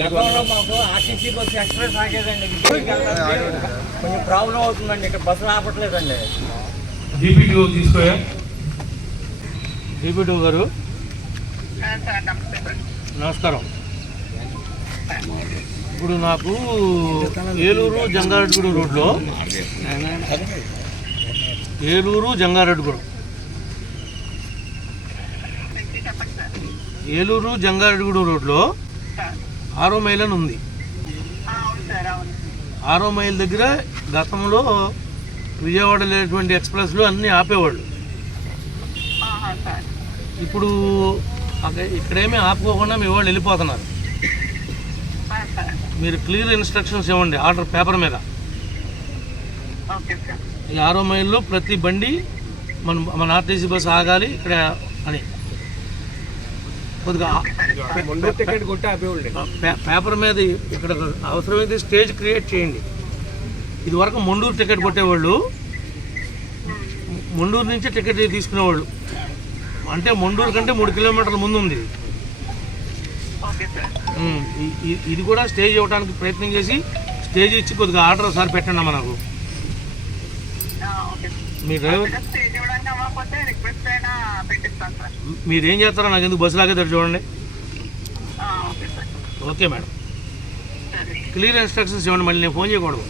మాకు RTC bus express ఆగేదండి, కొంచెం problem అవుతుందండి, ఇక్కడ బస్సులు ఆపట్లేదండి. డిపిటిఓ తీసుకోయా. డిపిటిఓ గారు నమస్కారం. ఇప్పుడు నాకు ఏలూరు జంగారెడ్డిగూడెం రోడ్లో ఏలూరు జంగారెడ్డిగూడెం రోడ్లో 6వ మైల్ అని ఉంది. 6వ మైల్ దగ్గర గతంలో విజయవాడ వెళ్ళేటువంటి ఎక్స్ప్రెస్లు అన్నీ ఆపేవాళ్ళు. ఇప్పుడు ఇక్కడేమీ ఆపుకోకుండా మీ వాళ్ళు వెళ్ళిపోతున్నారు. మీరు క్లియర్ ఇన్స్ట్రక్షన్స్ ఇవ్వండి ఆర్డర్ పేపర్ మీద. ఈ 6వ మైల్లో ప్రతి బండి మన ఆర్టీసీ బస్సు ఆగాలి ఇక్కడ అని కొద్దిగా పేపర్ మీద ఇక్కడ అవసరమైతే స్టేజ్ క్రియేట్ చేయండి. ఇది వరకు మొండూరు టికెట్ కొట్టేవాళ్ళు, మొండూరు నుంచి టికెట్ తీసుకునేవాళ్ళు. అంటే మొండూరు కంటే 3 కిలోమీటర్ల ముందు ఉంది. ఇది కూడా స్టేజ్ ఇవ్వడానికి ప్రయత్నం చేసి స్టేజ్ ఇచ్చి కొద్దిగా ఆర్డర్ ఒకసారి పెట్టండి అమ్మా నాకు. మీ డ్రైవర్ మీరేం చేస్తారో నాకు ఎందుకు బస్సు లాగే చూడండి. ఓకే మేడం, క్లియర్ ఇన్స్ట్రక్షన్స్ ఇవ్వండి, మళ్ళీ నేను ఫోన్ చేయకూడదు.